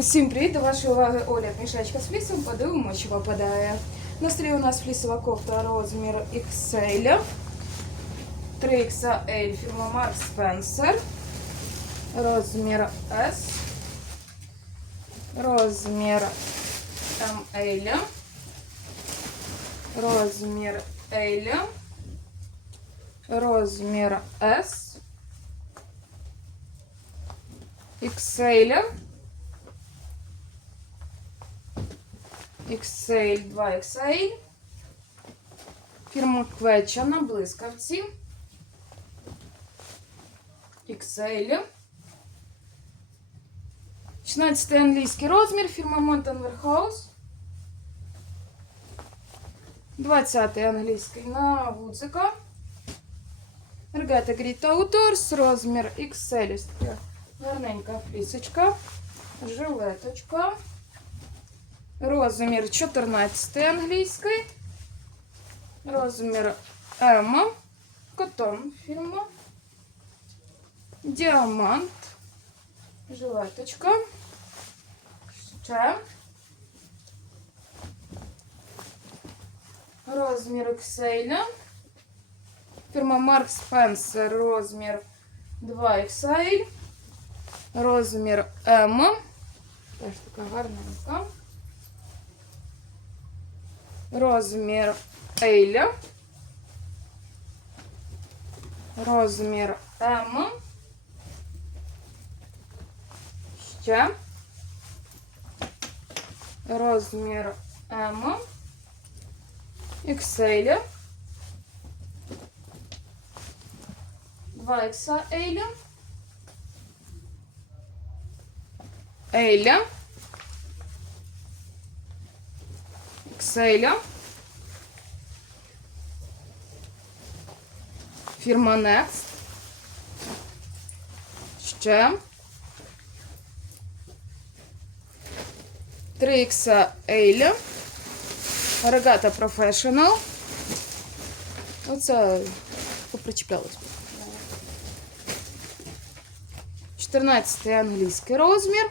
Усім привіт! До вашої уваги огляд мішечка з флісом. Подивимося, що попадає. На столі у нас флісова кофта розмір XL. 3XL фірма Mark Spencer. Розмір S. Розмір ML. Розмір L. Розмір S. XL. XL 2XL. Фірма Квеча на блискавці. XL. 16 англійський розмір. Фірма Mountain Warehouse. 20 англійський на гудзика. Регата Гріт Outdoors, розмір XL. Ось така гарненька флісочка. Жилеточка. Розмір 14 англійський. Розмір М. Котон фірма. Діамант. Жилеточка. Ще. Розмір XL. Фірма Mark Spencer. Розмір 2XL. Розмір М. Теж така гарненька. Розмір L. Розмір М. Ще. Розмір М. XL. 2 XL. L. XL. Фірма Next. Ще. 3XL. Регата Professional. Оце попричіплялось. 14 англійський розмір.